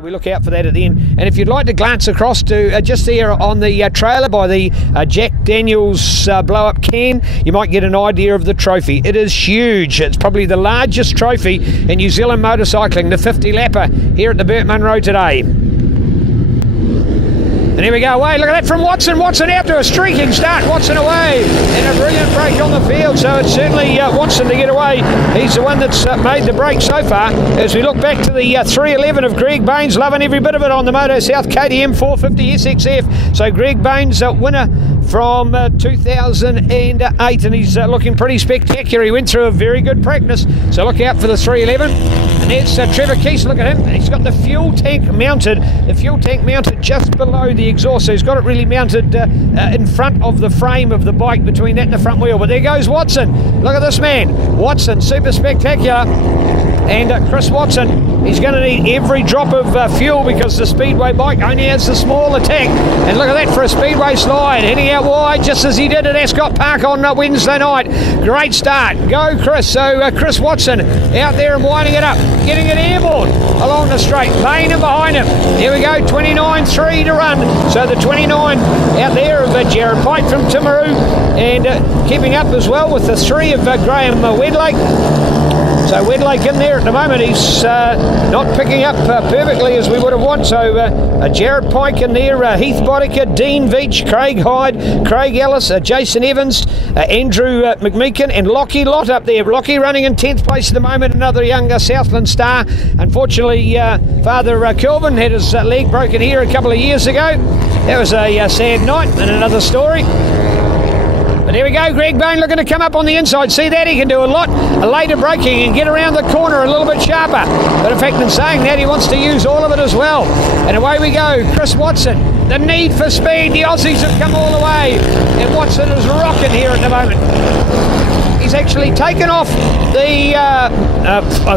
We look out for that at the end. And if you'd like to glance across to just there on the trailer by the Jack Daniels blow-up can, you might get an idea of the trophy. It is huge. It's probably the largest trophy in New Zealand motorcycling, the 50 lapper here at the Burt Munro today. And here we go away. Look at that from Watson. Watson out to a streaking start. Watson away. And a brilliant break on the field. So it's certainly Watson to get away. He's the one that's made the break so far. As we look back to the 311 of Greg Baines, loving every bit of it on the Moto South KTM 450 SXF. So Greg Baines, winner from 2008, and he's looking pretty spectacular. He went through a very good practice. So look out for the 311. And there's Trevor Keese. Look at him. He's got the fuel tank mounted. The fuel tank mounted just below the exhaust. So he's got it really mounted in front of the frame of the bike, between that and the front wheel. But there goes Watson. Look at this man. Watson, super spectacular. And Chris Watson, he's going to need every drop of fuel because the Speedway bike only has the small tank. And look at that for a Speedway slide. Heading out wide just as he did at Ascot Park on Wednesday night. Great start. Go Chris. So Chris Watson out there and winding it up. Getting it airborne along the straight. Payne and behind him. Here we go. 29.3 to run. So the 29 out there of Jared Pike from Timaru. And keeping up as well with the 3 of Graham Wedlake. So Wedlake in there at the moment. He's not picking up perfectly as we would have wanted. So Jared Pike in there, Heath Boddicker, Dean Veach, Craig Hyde, Craig Ellis, Jason Evans, Andrew McMeekin, and Lockie Lott up there. Lockie running in 10th place at the moment, another young Southland star. Unfortunately, Father Kelvin had his leg broken here a couple of years ago. That was a sad night and another story. But here we go, Greg Bain looking to come up on the inside. See that? He can do a lot later braking and get around the corner a little bit sharper. But in fact, in saying that, he wants to use all of it as well. And away we go. Chris Watson, the need for speed. The Aussies have come all the way. And Watson is rocking here at the moment. He's actually taken off the,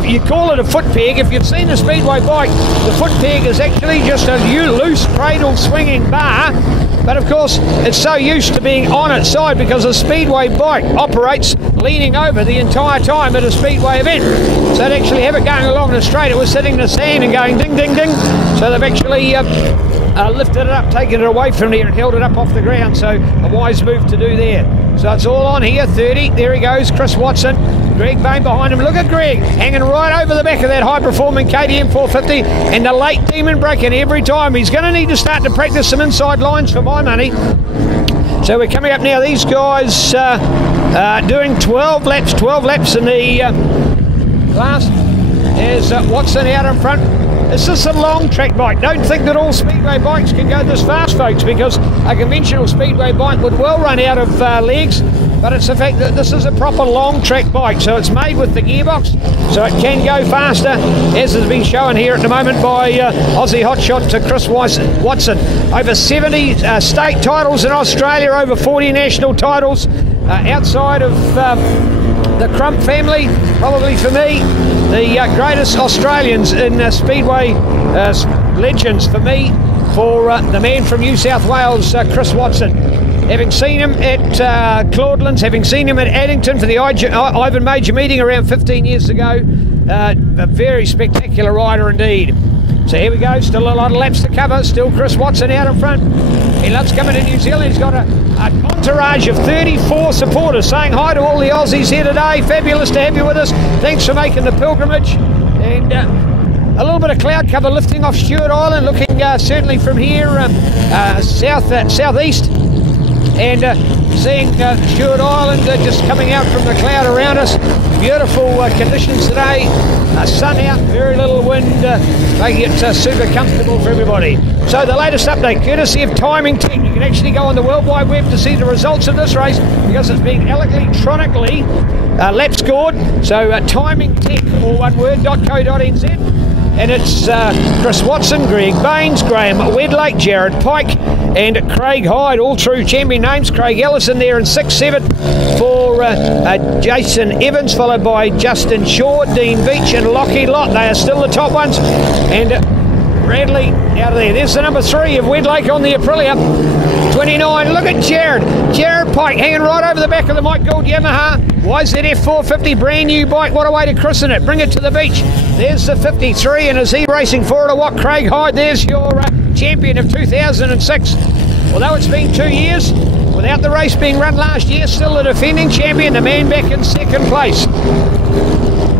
you call it a foot peg. If you've seen the Speedway bike, the foot peg is actually just a loose cradle swinging bar. But of course, it's so used to being on its side because the Speedway bike operates leaning over the entire time at a Speedway event. So to actually have it going along the straight, it was sitting in the sand and going ding, ding, ding. So they've actually lifted it up, taken it away from there and held it up off the ground. So a wise move to do there. So it's all on here, 30. There he goes, Chris Watson. Greg Bain behind him. Look at Greg hanging right over the back of that high-performing KTM 450 and the late demon braking every time. He's going to need to start to practice some inside lines for my money. So we're coming up now. These guys doing 12 laps in the class. There's Watson out in front. This is a long track bike. Don't think that all Speedway bikes can go this fast, folks, because a conventional Speedway bike would well run out of legs. But it's the fact that this is a proper long track bike, so it's made with the gearbox, so it can go faster, as has been shown here at the moment by Aussie hotshot to Chris Watson. Over 70 state titles in Australia, over 40 national titles outside of the Crump family. Probably for me, the greatest Australians in Speedway legends for me, for the man from New South Wales, Chris Watson. Having seen him at Claudelands, having seen him at Addington for the Ivan Major meeting around 15 years ago, a very spectacular rider indeed. So here we go, still a lot of laps to cover, still Chris Watson out in front. He loves coming to New Zealand. He's got an entourage of 34 supporters saying hi to all the Aussies here today. Fabulous to have you with us. Thanks for making the pilgrimage. And a little bit of cloud cover lifting off Stewart Island, looking certainly from here southeast. And seeing Stewart Island just coming out from the cloud around us. Beautiful conditions today. Sun out, very little wind, making it super comfortable for everybody. So the latest update, courtesy of Timing Tech. You can actually go on the World Wide Web to see the results of this race because it's being electronically lap scored. So Timing Tech, all one word, .co.nz. And it's Chris Watson, Greg Baines, Graham Wedlake, Jared Pike, and Craig Hyde, all true champion names. Craig Ellis in there in 6-7 for Jason Evans, followed by Justin Shaw, Dean Veach, and Lockie Lott. They are still the top ones. And Bradley out of there. There's the number 3 of Wedlake on the Aprilia. 29. Look at Jared Pike hanging right over the back of the Mike Gould Yamaha YZF 450, brand new bike. What a way to christen it. Bring it to the beach. There's the 53, and is he racing for it or what? Craig Hyde, there's your champion of 2006. Although it's been 2 years without the race being run last year, still the defending champion, the man back in second place.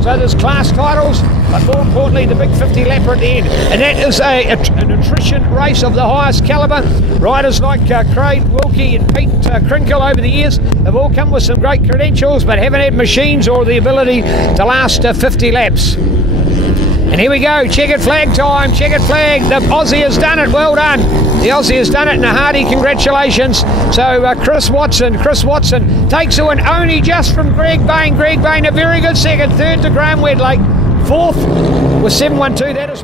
So there's class titles, but more importantly the big 50 lapper at the end, and that is an attrition race of the highest calibre. Riders like Craig Wilkie and Pete Crinkle over the years have all come with some great credentials, but haven't had machines or the ability to last 50 laps. And here we go, checkered flag time, checkered flag. The Aussie has done it, well done. The Aussie has done it, and a hearty congratulations. So Chris Watson takes a win only just from Greg Bain. Greg Bain, a very good second. Third to Graham Wedlake. Fourth was 712. That is